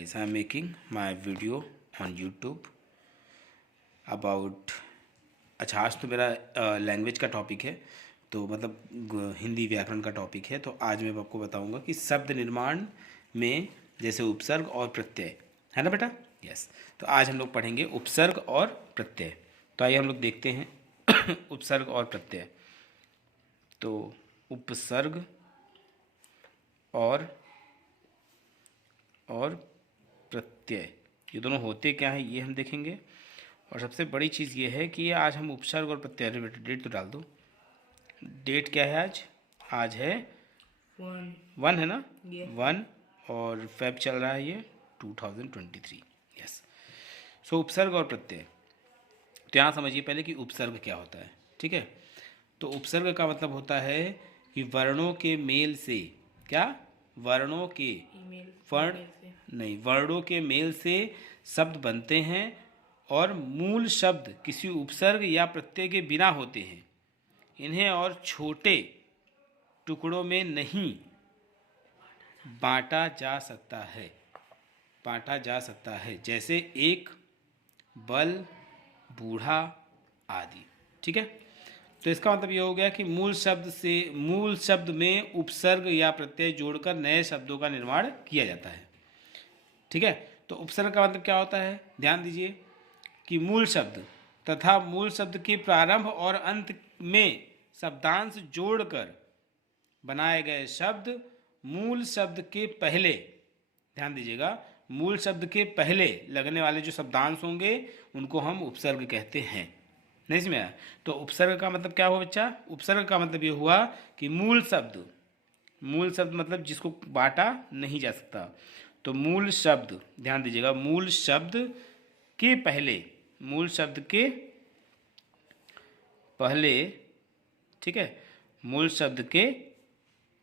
Guys, I am making my video on YouTube about अच्छा आज तो मेरा लैंग्वेज का टॉपिक है, तो मतलब हिंदी व्याकरण का टॉपिक है। तो आज मैं आपको बताऊंगा कि शब्द निर्माण में जैसे उपसर्ग और प्रत्यय है ना बेटा। यस, तो आज हम लोग पढ़ेंगे उपसर्ग और प्रत्यय। तो आइए हम लोग देखते हैं उपसर्ग और प्रत्यय। तो उपसर्ग और प्रत्यय ये दोनों होते क्या हैं ये हम देखेंगे। और सबसे बड़ी चीज़ ये है कि आज हम उपसर्ग और प्रत्यय रिलेटेड डेट तो डाल दो। डेट क्या है आज? आज है 1 है ना, 1 और फेब चल रहा है ये 2023। यस, सो उपसर्ग और प्रत्यय। तो यहाँ समझिए पहले कि उपसर्ग क्या होता है। ठीक है, तो उपसर्ग का मतलब होता है कि वर्णों के मेल से, क्या वर्णों के वर्णों के मेल से शब्द बनते हैं और मूल शब्द किसी उपसर्ग या प्रत्यय के बिना होते हैं। इन्हें और छोटे टुकड़ों में नहीं बांटा जा सकता है, जैसे एक, बल, बूढ़ा आदि। ठीक है, तो इसका मतलब ये हो गया कि मूल शब्द में उपसर्ग या प्रत्यय जोड़कर नए शब्दों का निर्माण किया जाता है। ठीक है, तो उपसर्ग का मतलब क्या होता है, ध्यान दीजिए कि मूल शब्द तथा मूल शब्द के प्रारंभ और अंत में शब्दांश जोड़कर बनाए गए शब्द मूल शब्द के पहले, ध्यान दीजिएगा, मूल शब्द के पहले लगने वाले जो शब्दांश होंगे उनको हम उपसर्ग कहते हैं। नहीं समझ आया? तो उपसर्ग का मतलब क्या हुआ बच्चा? उपसर्ग का मतलब ये हुआ कि मूल शब्द मतलब जिसको बांटा नहीं जा सकता। तो मूल शब्द, ध्यान दीजिएगा, मूल शब्द के पहले, ठीक है, मूल शब्द के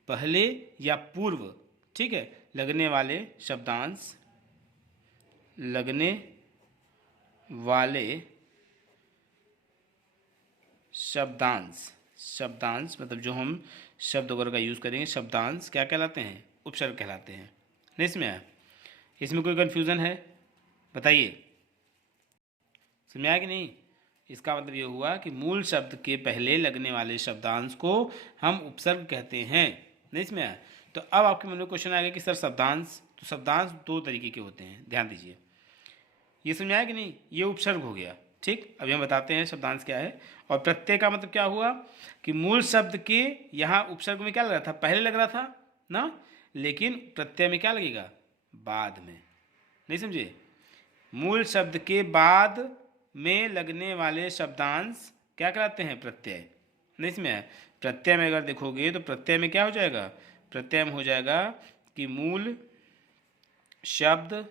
पहले या पूर्व, ठीक है, लगने वाले शब्दांश मतलब जो हम शब्द वगैरह का यूज़ करेंगे, शब्दांश क्या कहलाते हैं? उपसर्ग कहलाते हैं। नहीं इसमें आया? इसमें कोई कन्फ्यूज़न है? बताइए, समझ आया कि नहीं? इसका मतलब ये हुआ कि मूल शब्द के पहले लगने वाले शब्दांश को हम उपसर्ग कहते हैं। नहीं इसमें आया? तो अब आपके मन में क्वेश्चन आएगा कि सर शब्दांश, तो शब्दांश दो तरीके के होते हैं, ध्यान दीजिए। ये समझ आया कि नहीं? ये उपसर्ग हो गया। ठीक, अभी हम बताते हैं शब्दांश क्या है। और प्रत्यय का मतलब क्या हुआ कि मूल शब्द के यहाँ उपसर्ग में क्या लग रहा था? पहले लग रहा था ना, लेकिन प्रत्यय में क्या लगेगा? बाद में। नहीं समझे? मूल शब्द के बाद में लगने वाले शब्दांश क्या कहलाते हैं? प्रत्यय। नहीं समझ आया? प्रत्यय में अगर देखोगे तो प्रत्यय में क्या हो जाएगा? प्रत्यय में हो जाएगा कि मूल शब्द,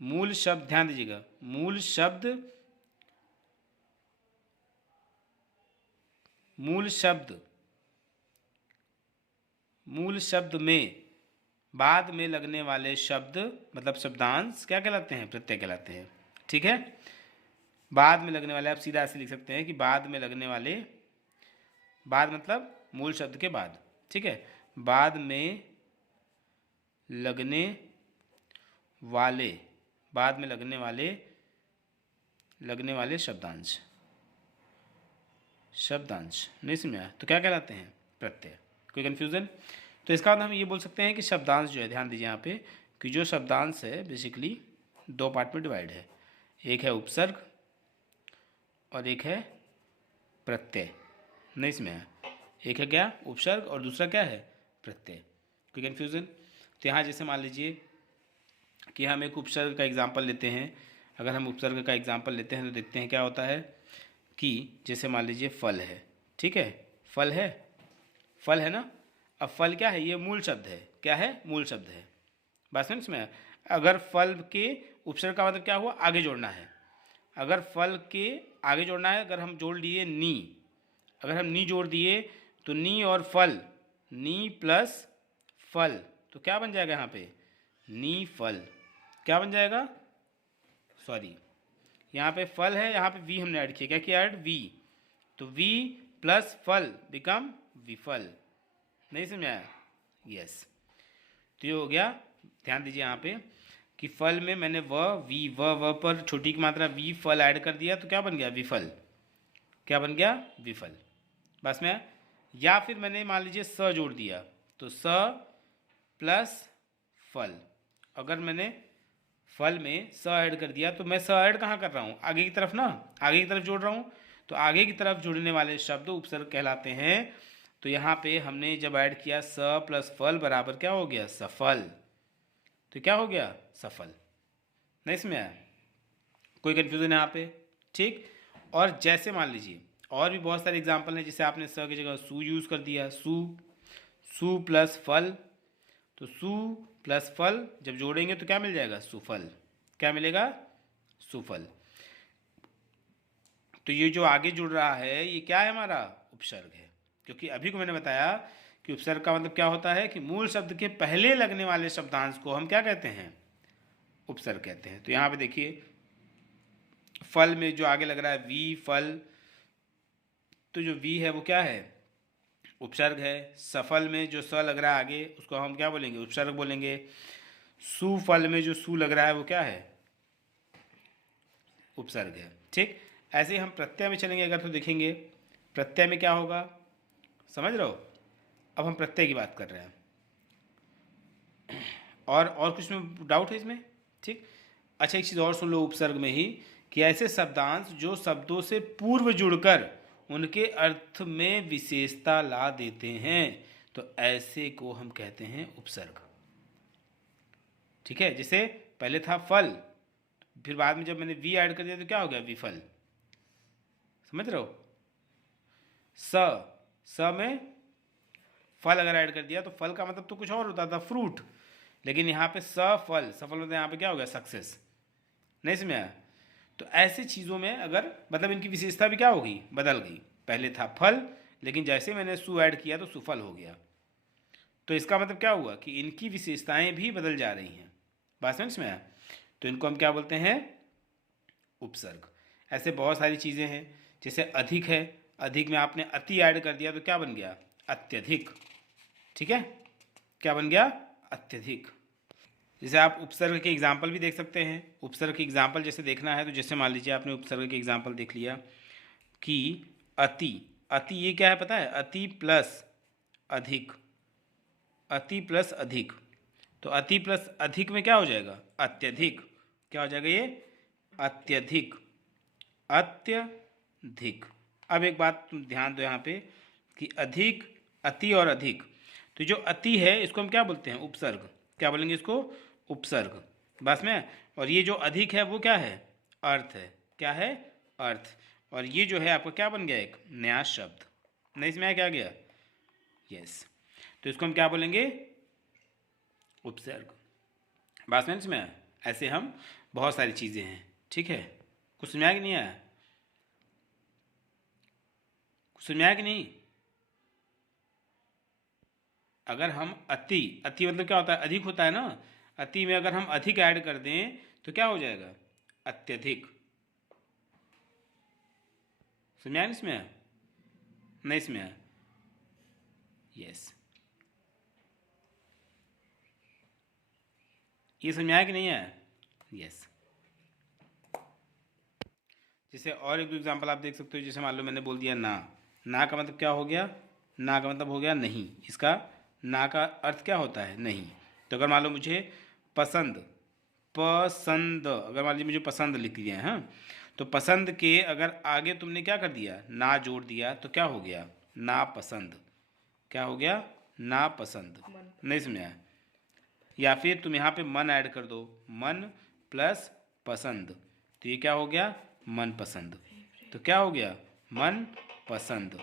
ध्यान दीजिएगा, मूल शब्द में बाद में लगने वाले शब्द मतलब शब्दांश क्या कहलाते हैं? प्रत्यय कहलाते हैं। ठीक है, बाद में लगने वाले, आप सीधा ऐसे लिख सकते हैं कि बाद में लगने वाले, बाद मतलब मूल शब्द के बाद, ठीक है, बाद में लगने वाले शब्दांश नहीं समझ आया? तो क्या कहलाते हैं? प्रत्यय। कोई कन्फ्यूज़न? तो इसका मतलब हम ये बोल सकते हैं कि शब्दांश जो है, ध्यान दीजिए यहाँ पे, कि जो शब्दांश है बेसिकली दो पार्ट में डिवाइड है। एक है उपसर्ग और एक है प्रत्यय। नहीं इसमें है? एक है क्या? उपसर्ग, और दूसरा क्या है? प्रत्यय। कोई कन्फ्यूज़न? तो यहाँ जैसे मान लीजिए कि हम एक उपसर्ग का एग्जाम्पल लेते हैं। अगर हम उपसर्ग का एग्जाम्पल लेते हैं तो देखते हैं क्या होता है कि जैसे मान लीजिए फल है। ठीक है, फल है ना। अब फल क्या है? ये मूल शब्द है। क्या है? मूल शब्द है। बात समझ में? अगर फल के उपसर्ग का मतलब क्या हुआ? आगे जोड़ना है। अगर फल के आगे जोड़ना है, अगर हम जोड़ दिए नी, अगर हम नी जोड़ दिए तो नी और फल, नी प्लस फल, तो क्या बन जाएगा यहाँ पे? नी फल। क्या बन जाएगा? सॉरी, यहाँ पे फल है, यहाँ पे वी हमने ऐड किया। क्या किया ऐड? वी। तो वी प्लस फल बिकम विफल। नहीं समझ आया? यस, तो ये हो गया ध्यान दीजिए यहाँ पे कि फल में मैंने व पर छोटी की मात्रा वी फल ऐड कर दिया तो क्या बन गया विफल। क्या बन गया विफल। बस में या फिर मैंने मान लीजिए स जोड़ दिया तो स प्लस फल। अगर मैंने फल में स ऐड कर दिया तो मैं स ऐड कहाँ कर रहा हूँ आगे की तरफ ना, आगे की तरफ जोड़ रहा हूँ। तो आगे की तरफ जुड़ने वाले शब्द उपसर्ग कहलाते हैं। तो यहाँ पे हमने जब ऐड किया स प्लस फल बराबर क्या हो गया सफल। तो क्या हो गया सफल। नहीं इसमें आया कोई कन्फ्यूजन है यहाँ पे ठीक। और जैसे मान लीजिए और भी बहुत सारे एग्जाम्पल हैं जिसे आपने स की जगह सू यूज़ कर दिया सू प्लस फल। तो सू प्लस फल जब जोड़ेंगे तो क्या मिल जाएगा सुफल। क्या मिलेगा सुफल। तो ये जो आगे जुड़ रहा है ये क्या है हमारा उपसर्ग है। क्योंकि अभी को मैंने बताया कि उपसर्ग का मतलब क्या होता है कि मूल शब्द के पहले लगने वाले शब्दांश को हम क्या कहते हैं उपसर्ग कहते हैं। तो यहाँ पे देखिए फल में जो आगे लग रहा है वी फल, तो जो वी है वो क्या है उपसर्ग है। सफल में जो स लग रहा है आगे उसको हम क्या बोलेंगे उपसर्ग बोलेंगे। सुफल में जो सू लग रहा है वो क्या है उपसर्ग है ठीक। ऐसे ही हम प्रत्यय में चलेंगे अगर तो देखेंगे प्रत्यय में क्या होगा समझ रहे हो। अब हम प्रत्यय की बात कर रहे हैं और कुछ में डाउट है इसमें ठीक। अच्छा एक चीज़ और सुन लो उपसर्ग में ही कि ऐसे शब्दांश जो शब्दों से पूर्व जुड़कर उनके अर्थ में विशेषता ला देते हैं तो ऐसे को हम कहते हैं उपसर्ग। ठीक है जैसे पहले था फल फिर बाद में जब मैंने वी ऐड कर दिया तो क्या हो गया विफल। समझ रहे हो। स में फल अगर ऐड कर दिया तो फल का मतलब तो कुछ और होता था फ्रूट, लेकिन यहाँ पे सफल सफल मतलब यहाँ पे क्या हो गया सक्सेस। नहीं समझ आया। तो ऐसी चीज़ों में अगर मतलब इनकी विशेषता भी क्या हो गई बदल गई। पहले था फल लेकिन जैसे मैंने सु ऐड किया तो सुफल हो गया। तो इसका मतलब क्या हुआ कि इनकी विशेषताएं भी बदल जा रही हैं। बात समझ में आया। तो इनको हम क्या बोलते हैं उपसर्ग। ऐसे बहुत सारी चीज़ें हैं जैसे अधिक है, अधिक में आपने अति ऐड कर दिया तो क्या बन गया अत्यधिक। ठीक है क्या बन गया अत्यधिक। जैसे आप उपसर्ग के एग्जाम्पल भी देख सकते हैं। उपसर्ग के एग्जाम्पल जैसे देखना है तो जैसे मान लीजिए आपने उपसर्ग के एग्जाम्पल देख लिया कि अति, अति ये क्या है पता है अति प्लस अधिक, अति प्लस अधिक। तो अति प्लस अधिक में क्या हो जाएगा अत्यधिक। क्या हो जाएगा ये अत्यधिक अत्यधिक। अब एक बात तुम ध्यान दो यहाँ पे कि अधिक अति और अधिक। तो जो अति है इसको हम क्या बोलते हैं उपसर्ग। क्या बोलेंगे इसको उपसर्ग बस में। और ये जो अधिक है वो क्या है अर्थ है। क्या है अर्थ। और ये जो है आपका क्या बन गया एक नया शब्द। नहीं इसमें क्या गया यस। तो इसको हम क्या बोलेंगे उपसर्ग। बात में इसमें ऐसे हम बहुत सारी चीज़ें हैं। ठीक है कुछ समझ आया कि नहीं आया कुछ समझ आया कि नहीं। अगर हम अति, अति मतलब क्या होता है अधिक होता है ना। अति में अगर हम अधिक ऐड कर दें तो क्या हो जाएगा अत्यधिक। समझ आया इसमें नहीं इसमें यस। ये समझ आया कि नहीं आया यस। जैसे और एक एग्जांपल आप देख सकते हो। जैसे मान लो मैंने बोल दिया ना, ना का मतलब क्या हो गया ना का मतलब हो गया नहीं। इसका ना का अर्थ क्या होता है नहीं। तो अगर मान लो मुझे पसंद, पसंद अगर मान लीजिए मुझे पसंद लिख दिया है हाँ, तो पसंद के अगर आगे तुमने क्या कर दिया ना जोड़ दिया तो क्या हो गया ना पसंद। क्या हो गया ना पसंद। नहीं समझा। या फिर तुम यहाँ पे मन ऐड कर दो मन प्लस पसंद तो ये क्या हो गया मन पसंद। तो क्या हो गया मन पसंद।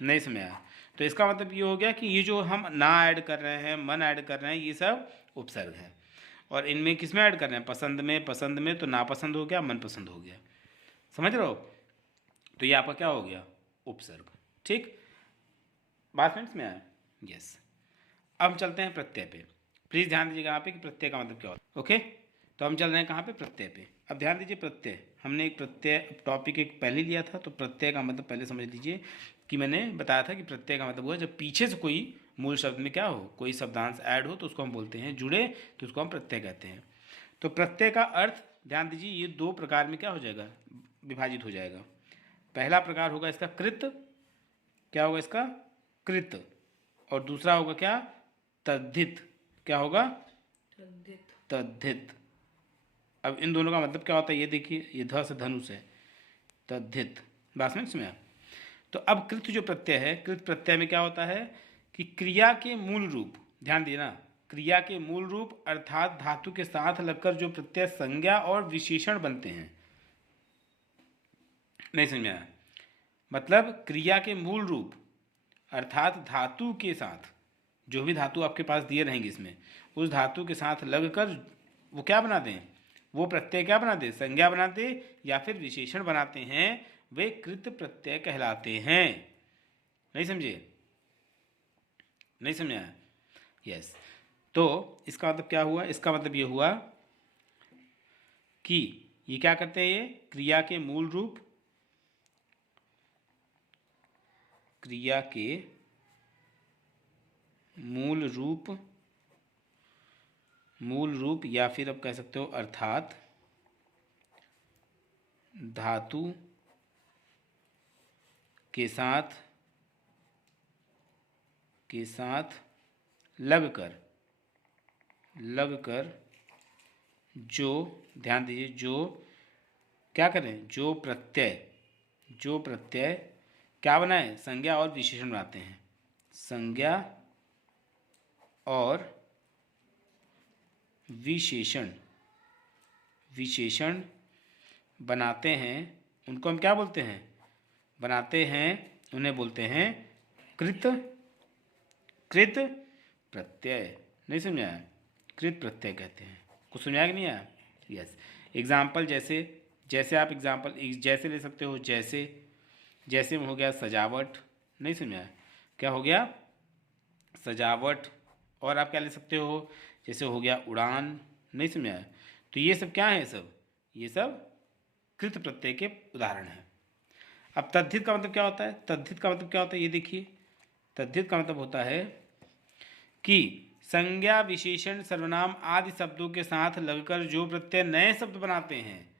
नहीं समझा। तो इसका मतलब ये हो गया कि ये जो हम ना ऐड कर रहे हैं मन ऐड कर रहे हैं ये सब उपसर्ग है। और इनमें किस में ऐड कर रहे हैं पसंद में तो नापसंद हो गया मन पसंद हो गया। समझ रहे हो। तो ये आपका क्या हो गया उपसर्ग। ठीक बात में आया यस। अब हम चलते हैं प्रत्यय पे। प्लीज़ ध्यान दीजिएगा यहाँ पे कि प्रत्यय का मतलब क्या होता है। ओके तो हम चल रहे हैं कहाँ पे प्रत्यय पे। अब ध्यान दीजिए प्रत्यय हमने एक प्रत्यय टॉपिक एक पहले लिया था। तो प्रत्यय का मतलब पहले समझ लीजिए कि मैंने बताया था कि प्रत्यय का मतलब हुआ जब पीछे से कोई मूल शब्द में क्या हो, कोई शब्दांश ऐड हो तो उसको हम बोलते हैं जुड़े, तो उसको हम प्रत्यय कहते हैं। तो प्रत्यय का अर्थ ध्यान दीजिए ये दो प्रकार में क्या हो जाएगा, विभाजित हो जाएगा। पहला प्रकार होगा इसका कृत, क्या होगा इसका कृत, और दूसरा होगा क्या तद्धित, क्या होगा तद्धित। अब इन दोनों का मतलब क्या होता है ये देखिए, ये ध से धनुष है, तद्धित, बात में समझ। तो अब कृत जो प्रत्यय है, कृत प्रत्यय में क्या होता है कि क्रिया के मूल रूप, ध्यान देना, क्रिया के मूल रूप अर्थात धातु के साथ लगकर जो प्रत्यय संज्ञा और विशेषण बनते हैं। नहीं समझ में आया? मतलब क्रिया के मूल रूप अर्थात धातु के साथ, जो भी धातु आपके पास दिए रहेंगे इसमें, उस धातु के साथ लगकर वो क्या बनाते हैं, वो प्रत्यय क्या बनाते हैं, संज्ञा बनाते या फिर विशेषण बनाते हैं, वे कृत प्रत्यय कहलाते हैं। नहीं समझे? नहीं समझ आया? यस। तो इसका मतलब क्या हुआ, इसका मतलब ये हुआ कि ये क्या करते हैं, ये क्रिया के मूल रूप, क्रिया के मूल रूप या फिर आप कह सकते हो अर्थात धातु के साथ लगकर जो, ध्यान दीजिए, जो क्या करें, जो प्रत्यय क्या बनाए, संज्ञा और विशेषण बनाते हैं, संज्ञा और विशेषण बनाते हैं, उनको हम क्या बोलते हैं, बनाते हैं, उन्हें बोलते हैं कृत प्रत्यय। नहीं समझा? कृत प्रत्यय कहते हैं। कुछ समझा कि नहीं आया? यस। एग्जाम्पल जैसे आप एग्जाम्पल जैसे ले सकते हो, जैसे में हो गया सजावट। नहीं समझा? क्या हो गया, सजावट। और आप क्या ले सकते हो, जैसे हो गया उड़ान। नहीं समझा? तो ये सब क्या है, ये सब कृत प्रत्यय के उदाहरण हैं। अब तद्धित का मतलब क्या होता है, तद्धित का मतलब क्या होता है ये देखिए, तद्धित का मतलब होता है कि संज्ञा विशेषण सर्वनाम आदि शब्दों के साथ लगकर जो प्रत्यय नए शब्द बनाते हैं।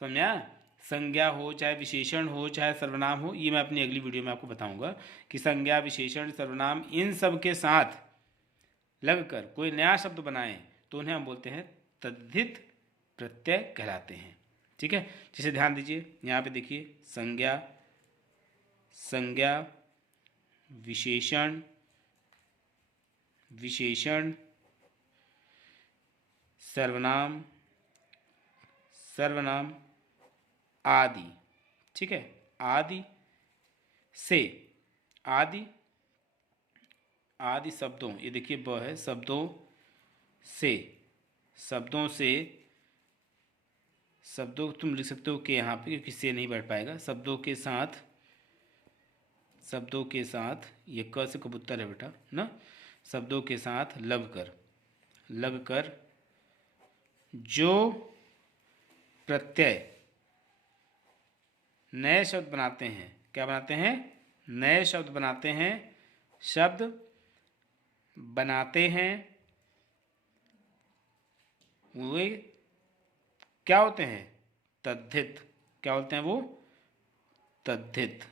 समझा? संज्ञा हो चाहे विशेषण हो चाहे सर्वनाम हो, ये मैं अपनी अगली वीडियो में आपको बताऊंगा कि संज्ञा विशेषण सर्वनाम इन सब के साथ लगकर कोई नया शब्द बनाए तो उन्हें हम बोलते हैं तद्धित प्रत्यय कहलाते हैं। ठीक है, जैसे ध्यान दीजिए यहाँ पे देखिए, संज्ञा विशेषण सर्वनाम आदि। ठीक है, आदि शब्दों, ये देखिए ब है, शब्दों तुम लिख सकते हो कि यहाँ पे, क्योंकि से नहीं बैठ पाएगा, शब्दों के साथ ये क से कबूतर है बेटा ना, शब्दों के साथ लगकर जो प्रत्यय नए शब्द बनाते हैं, क्या बनाते हैं, नए शब्द बनाते हैं, शब्द बनाते हैं, वे क्या होते हैं, तद्धित। क्या होते हैं वो, तद्धित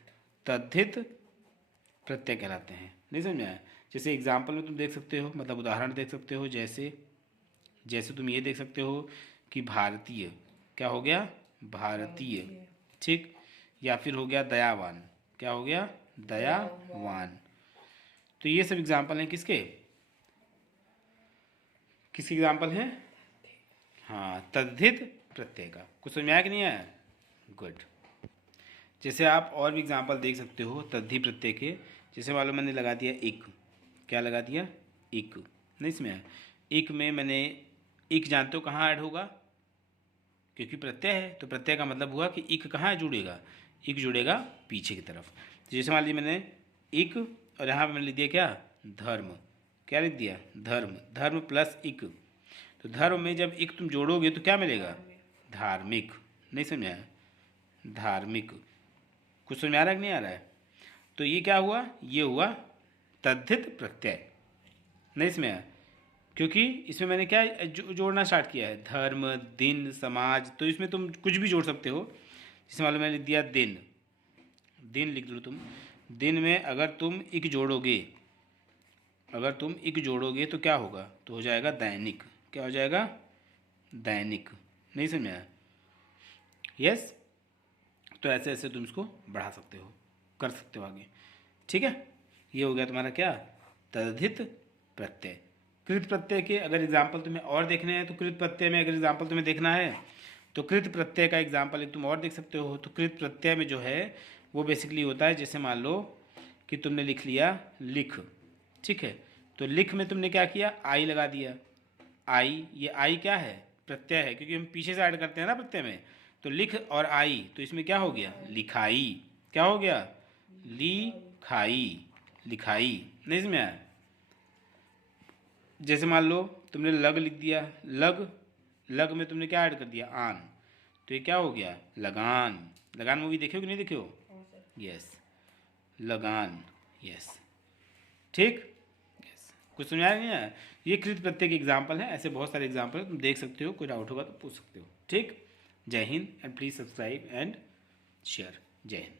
प्रत्यय कहलाते हैं। नहीं समझ में आया? जैसे एग्जाम्पल में तुम देख सकते हो, मतलब उदाहरण देख सकते हो, जैसे तुम ये देख सकते हो कि भारतीय, क्या हो गया, भारतीय। ठीक, या फिर हो गया दयावान, क्या हो गया, दयावान। तो ये सब एग्जाम्पल हैं किसके एग्जाम्पल हैं, हाँ, तद्धित प्रत्यय का। कुछ समझ में आया कि नहीं आया? गुड। जैसे आप और भी एग्जाम्पल देख सकते हो तद्धित प्रत्यय के, जैसे मान लो मैंने लगा दिया इक, क्या लगा दिया, इक। नहीं समझ आया? इक में मैंने, इक जानते हो कहाँ ऐड होगा, क्योंकि प्रत्यय है तो प्रत्यय का मतलब हुआ कि इक कहाँ जुड़ेगा, इक जुड़ेगा पीछे की तरफ। जैसे मान लीजिए मैंने इक और यहाँ पे मैंने लिख दिया क्या, धर्म। क्या लिख दिया, धर्म प्लस इक। तो धर्म में जब इक तुम जोड़ोगे तो क्या मिलेगा, धार्मिक। नहीं समझा? धार्मिक। कुछ समझ में आ रहा है कि नहीं आ रहा है? तो ये क्या हुआ, ये हुआ तद्धित प्रत्यय। नहीं इसमें आया, क्योंकि इसमें मैंने क्या जोड़ना स्टार्ट किया है, धर्म, दिन, समाज। तो इसमें तुम कुछ भी जोड़ सकते हो। जैसे मान लो मैंने लिख दिया दिन, दिन लिख दो तुम। दिन में अगर तुम इक जोड़ोगे, अगर तुम इक जोड़ोगे तो क्या होगा, तो हो जाएगा दैनिक। क्या हो जाएगा, दैनिक। नहीं समझ में आया? यस। तो ऐसे ऐसे तुम इसको बढ़ा सकते हो, कर सकते हो आगे। ठीक है, ये हो गया तुम्हारा क्या, तद्धित प्रत्यय। कृत प्रत्यय के अगर एग्जाम्पल तुम्हें और देखने हैं, तो कृत प्रत्यय में अगर एग्जाम्पल तुम्हें देखना है तो कृत प्रत्यय का एग्जाम्पल एक तुम और देख सकते हो। तो कृत प्रत्यय में जो है वो बेसिकली होता है, जैसे मान लो कि तुमने लिख लिया लिख, ठीक है, तो लिख में तुमने क्या किया, आई लगा दिया। आई, ये आई क्या है, प्रत्यय है, क्योंकि हम पीछे से ऐड करते हैं ना प्रत्यय में। तो लिख और आई, तो इसमें क्या हो गया, लिखाई। क्या हो गया, लिखाई, लिखाई। नहीं इसमें आया? जैसे मान लो तुमने लग लिख दिया, लग, लग में तुमने क्या ऐड कर दिया, आन, तो ये क्या हो गया, लगान। लगान मूवी देखे हो कि नहीं देखे हो? यस, लगान, यस। ठीक, यस। कुछ समझ आया नहीं आया? ये कृत प्रत्यय के एग्जाम्पल है, ऐसे बहुत सारे एग्जाम्पल है, तुम देख सकते हो, कोई डाउट होगा तो पूछ सकते हो। ठीक, जय Hind and please subscribe and share. जय हिंद।